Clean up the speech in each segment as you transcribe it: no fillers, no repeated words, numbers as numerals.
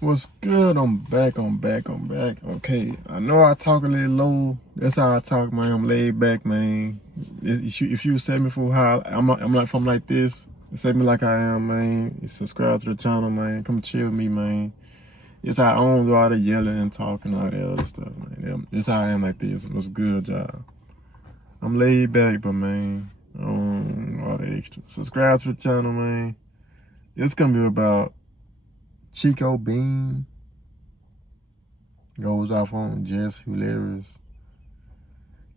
What's good? I'm back. Okay, I know I talk a little low. That's how I talk, man. I'm laid back, man. If you set me for how I'm like, if I'm like this, set me like I am, man. You subscribe to the channel, man. Come chill with me, man. It's how I don't do all the yelling and talking, all that other stuff, man. It's how I am like this. What's good, y'all? I'm laid back, but man, all the extra. Subscribe to the channel, man. It's gonna be about Chico Bean goes off on Jess, hilarious.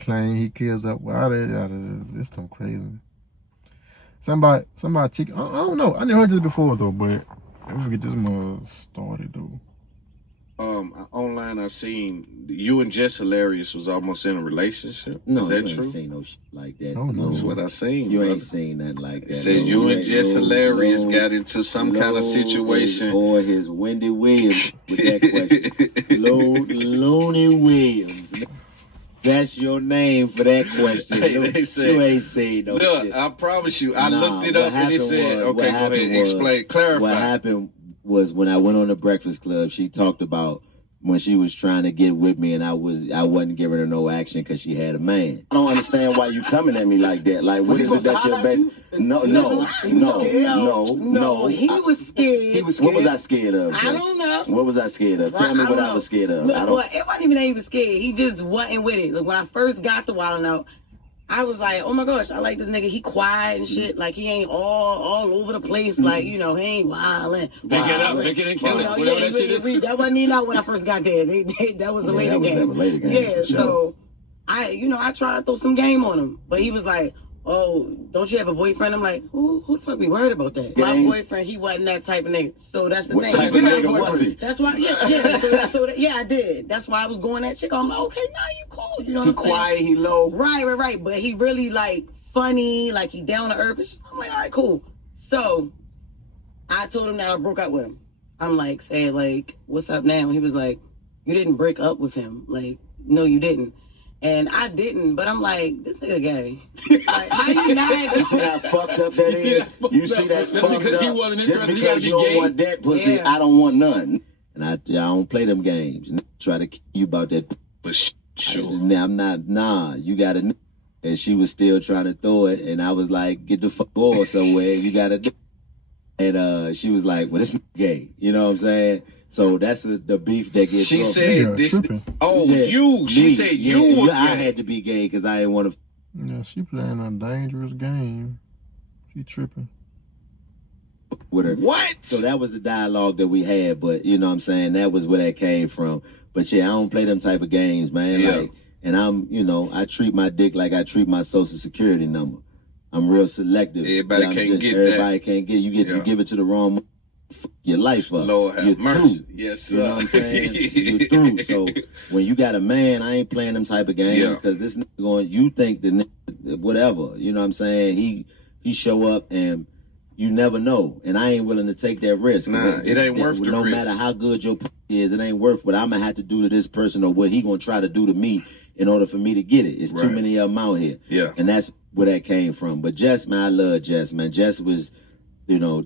Claim he kills up. Wow, this stuff crazy. Somebody Chico. I don't know. I never heard this before though, but I'm gonna get this more started though. Online I seen you and Jess hilarious was almost in a relationship. No, is that you true? Ain't seen no shit like that. Oh, no. That's what I seen. You brother. ain't seen nothing like that. It said you and Jess hilarious got into some kind of situation. Or his Wendy Williams with that question. Looney Williams. That's your name for that question. They said, you ain't seen no shit. I promise you, I looked it up and it said, okay, go ahead, explain, clarify. What happened was when I went on the Breakfast Club, she talked about when she was trying to get with me and I wasn't giving her no action because she had a man. I don't understand why you coming at me like that. Like, what is it that you're best? No. He was scared. What was I scared of? I don't know. What was I scared of? Tell me what I was scared of. Look, well, it wasn't even that he was scared. He just wasn't with it. Look, when I first got the Wild 'N Out, I was like, oh my gosh, I like this nigga. He quiet and shit. Like, he ain't all over the place. Like, you know, he ain't wildin'. They get up, they get in, kill it. That wasn't even out when I first got there. That was a later game. Yeah, so I tried to throw some game on him. But he was like, oh, don't you have a boyfriend? I'm like, who the fuck be worried about that? My boyfriend, he wasn't that type of nigga. So that's the thing. What type of nigga was he? That's why, yeah, I did. That's why I was going at Chico. I'm like, okay, nah, you cool. You know what I'm saying? He quiet, he low. Right. But he really, like, funny, like, he down to earth. I'm like, all right, cool. So I told him that I broke up with him. I'm like, say, like, what's up now? He was like, you didn't break up with him. Like, no, you didn't. And I didn't, but I'm like, this nigga gay. Like, how you not? You see how fucked up that is? You see that fucked up? Just because you don't want that pussy, I don't want none. And I don't play them games. Try to kill you about that. But sure. I'm not, nah, you got to. And she was still trying to throw it. And I was like, get the fuck off somewhere. You got to. And she was like, well, this nigga gay. You know what I'm saying? So that's the beef that gets. She said this. Oh, yeah, you. She said you. I had to be gay because I didn't want to. Yeah, she playing a dangerous game. She tripping. With her. What? So that was the dialogue that we had, but you know what I'm saying? That was where that came from. But yeah, I don't play them type of games, man. Yeah. Like, and I treat my dick like I treat my social security number. I'm real selective. Everybody can't get that. Everybody can't get. You give it to the wrong. Your life up. Lord have mercy. Yes, sir. You know what I'm saying? You're through. So when you got a man, I ain't playing them type of games because this nigga going. You think the whatever. You know what I'm saying? He show up and you never know, and I ain't willing to take that risk. Nah, it ain't worth the risk. No matter how good your is, it ain't worth what I'm gonna have to do to this person or what he gonna try to do to me in order for me to get it. It's too many of them out here. Yeah, and that's where that came from. But Jess, man, I love Jess, man. Jess was,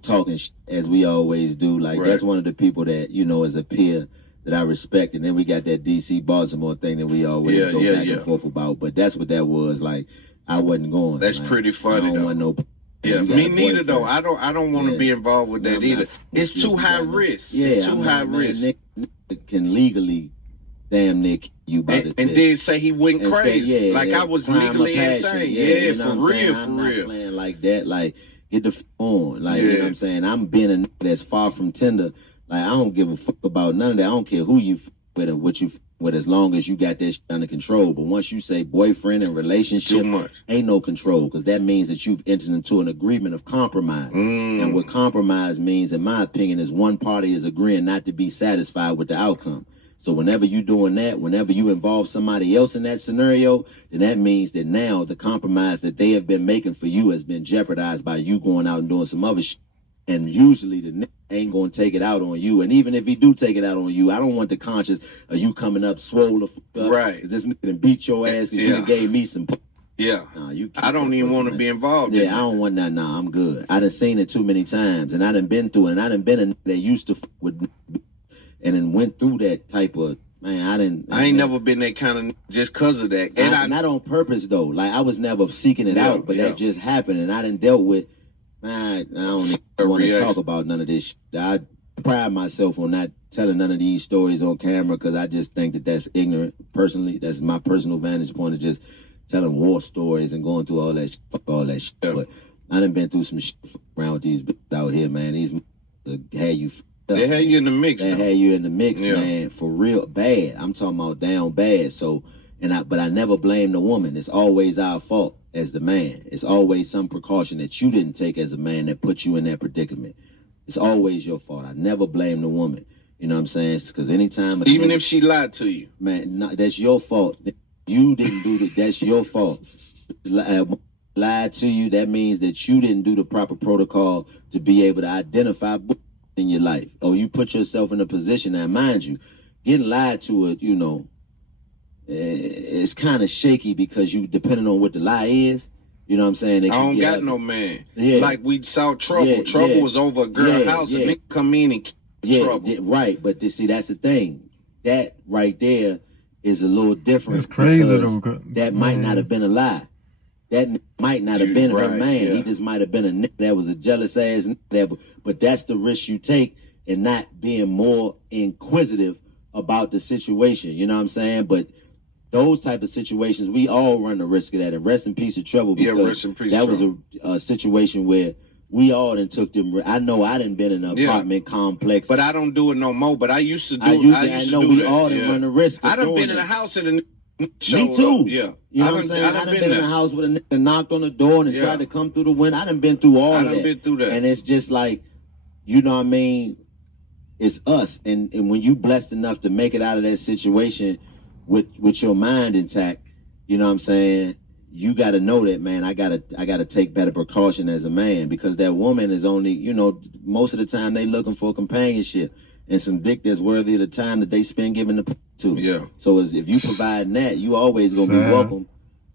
talking as we always do. Like, that's one of the people that, is a peer that I respect. And then we got that DC Baltimore thing that we always go back and forth about. But that's what that was. Like, I wasn't going. That's pretty funny, I don't want no. Yeah, me neither though. I don't want to be involved with that either. It's too high risk. Yeah, it's too high risk. Nick can legally damn Nick you about it. And then say he went crazy. Like I was legally insane. Yeah, for real. I'm not playing like that. Like, get the on. Like, you know what I'm saying? I'm being a nigga that's far from tender. Like, I don't give a fuck about none of that. I don't care who you with or what you with, as long as you got that shit under control. But once you say boyfriend and relationship, ain't no control, because that means that you've entered into an agreement of compromise. And what compromise means, in my opinion, is one party is agreeing not to be satisfied with the outcome. So whenever you doing that, whenever you involve somebody else in that scenario, then that means that now the compromise that they have been making for you has been jeopardized by you going out and doing some other shit. And usually the nigga ain't going to take it out on you. And even if he do take it out on you, I don't want the conscience of you coming up swole the fuck up. Right. Because this nigga done beat your ass because you done gave me some. Yeah. Nah, you I don't even want to be involved. Yeah, I don't want that. Nah, I'm good. I done seen it too many times. And I done been through it. And I done been a nigga that used to fuck with. and then went through that type of, man, I ain't never been that kind of just cause of that. And not on purpose though. Like I was never seeking it out, but that just happened, and I done dealt with. Man, I don't even want to talk about none of this shit. I pride myself on not telling none of these stories on camera because I just think that that's ignorant. Personally, that's my personal vantage point of just telling war stories and going through all that shit. Fuck all that shit. Yeah. But I done been through some shit around with these bitches out here, man. These had you. They had you in the mix. They had you in the mix, man, for real bad. I'm talking about down bad. So, but I never blame the woman. It's always our fault as the man. It's always some precaution that you didn't take as a man that put you in that predicament. It's always your fault. I never blame the woman. You know what I'm saying? Because anytime, even if she lied to you, man, no, that's your fault. You didn't do that. That's your fault. Lied to you. That means that you didn't do the proper protocol to be able to identify in your life, or you put yourself in a position. Now, mind you, getting lied to, it, you know, it's kind of shaky because you depending on what the lie is. You know what I'm saying? I don't got no man. Yeah. Like we saw Trouble. Yeah, Trouble was over a girl's house and they come in and Trouble. Right. But see, that's the thing. That right there is a little different. It's crazy though. That might not have been a lie. That might not have been her man. He just might have been a nigga that was a jealous ass nigga. But that's the risk you take in not being more inquisitive about the situation. You know what I'm saying? But those type of situations, we all run the risk of that. And rest in peace of Trouble, because rest in peace, that was a situation where we all done took them. I know I done been in an apartment complex. But I don't do it no more. But I used to do I know we all done run the risk of I done been in a house in a Me too. Yeah. You know what I'm saying? I done been in a house with a nigga knocked on the door and tried to come through the window. I done been through all of that. Been through that. And it's just like, you know what I mean? It's us. And when you blessed enough to make it out of that situation with your mind intact, you know what I'm saying? You got to know that, man, I gotta take better precaution as a man, because that woman is only, you know, most of the time they looking for companionship and some dick that's worthy of the time that they spend giving the to. Yeah. So if you providing that, you always gonna be welcome.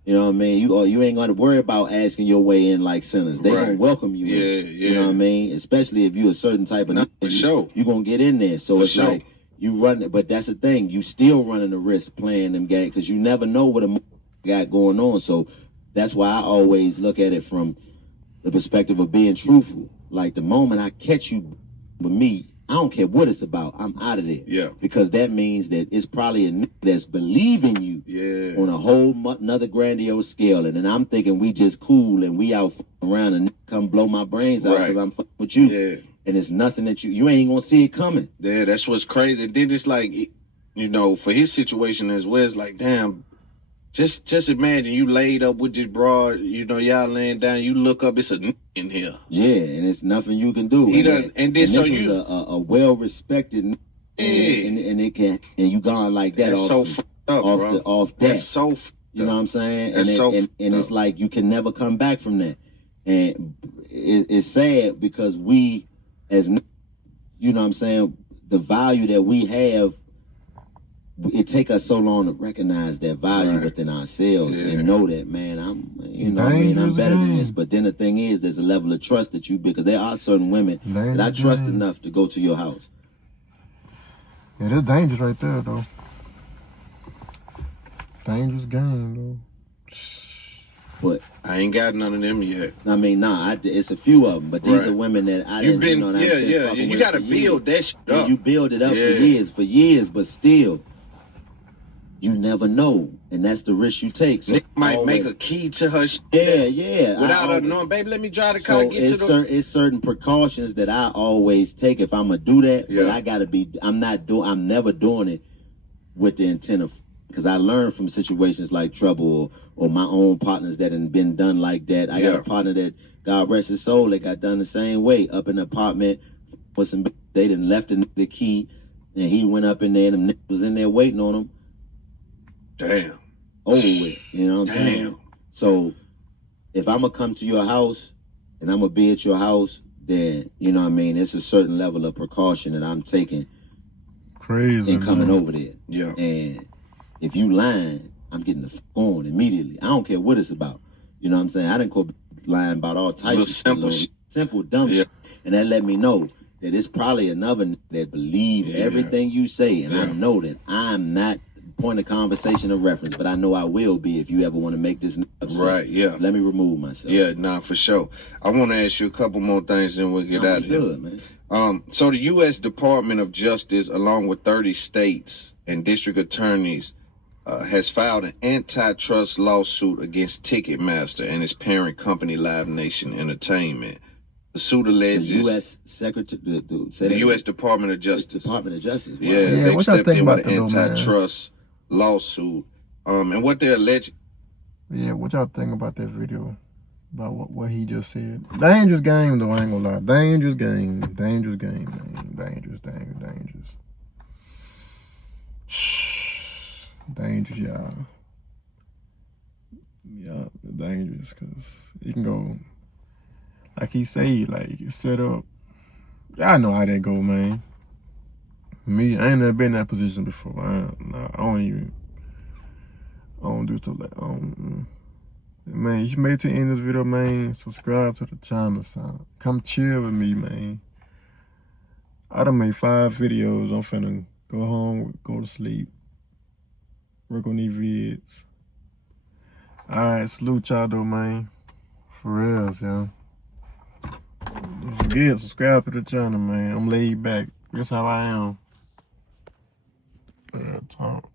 You know what I mean? You ain't gonna worry about asking your way in like sinners. They gonna welcome you in. You know what I mean? Especially if you a certain type of for sure. You gonna get in there. So it's like you run it, but that's the thing. You still running the risk playing them games because you never know what a got going on. So that's why I always look at it from the perspective of being truthful. Like the moment I catch you with me, I don't care what it's about. I'm out of there. Yeah. Because that means that it's probably a nigga that's believing you on a whole another grandiose scale. And then I'm thinking we just cool and we out around and come blow my brains out because I'm fucking with you. Yeah. And it's nothing that you ain't gonna see it coming. Yeah, that's what's crazy. And then it's like, you know, for his situation as well, it's like, damn, just imagine you laid up with this broad, you know, y'all laying down, you look up, it's a n in here. Yeah, and it's nothing you can do. And this was a well-respected and it can, and you gone like that. That's so fucked up, off that. That's so you know what I'm saying? That's and it's like you can never come back from that. And it's sad because we, as you know what I'm saying, the value that we have, it take us so long to recognize that value within ourselves and know that, man, I'm better than this. But then the thing is, there's a level of trust that you, because there are certain women that I trust enough to go to your house. Yeah, there's dangerous right there, though. Dangerous game, though. But I ain't got none of them yet. I mean, it's a few of them, but these are women that I didn't know. You got to build that shit up. You build it up for years, but still, you never know, and that's the risk you take. So Nick might make a key to her shit. Without her knowing, baby, let me drive the car. It's certain precautions that I always take if I'm gonna do that. But I gotta be. I'm never doing it with the intent of, because I learned from situations like Trouble or my own partners that have been done like that. I got a partner that, God rest his soul, that got done the same way up in the apartment with some. They done left the key, and he went up in there, and the was in there waiting on him. Damn. Over with. You know what I'm saying? So if I'm going to come to your house and I'm going to be at your house, then, you know what I mean, it's a certain level of precaution that I'm taking. Crazy. And coming over there. Yeah. And if you lying, I'm getting the fuck on immediately. I don't care what it's about. You know what I'm saying? I didn't go lying about all types of simple simple dumb shit. And that let me know that it's probably another that believe everything you say, and I know that I'm not point of conversation or reference, but I know I will be if you ever want to make this upset. Right, yeah. Let me remove myself. Yeah, nah, for sure. I want to ask you a couple more things, and we'll get out of here. Good, man. So the U.S. Department of Justice, along with 30 states and district attorneys, has filed an antitrust lawsuit against Ticketmaster and its parent company, Live Nation Entertainment. The suit alleges the U.S. Secretary, the U.S. Department of Justice. Department of Justice. Wow. Yeah, they've what y'all stepped think in with about an that, though, man? antitrust lawsuit. And what they're alleging. Yeah, what y'all think about that video? About what he just said? Dangerous game, though, I ain't gonna lie. Dangerous game, man. Dangerous. Dangerous, y'all. Yeah, dangerous, because it can go, like he say, like, set up. Y'all know how that go, man. Me, I ain't never been in that position before. I don't do stuff like, man, if you made it to the end of this video, man, subscribe to the channel, son. Come chill with me, man. I done made 5 videos. I'm finna go home, go to sleep, work on these vids. Alright, salute y'all though, man. For real, y'all. Don't forget, subscribe to the channel, man. I'm laid back. That's how I am. Talk.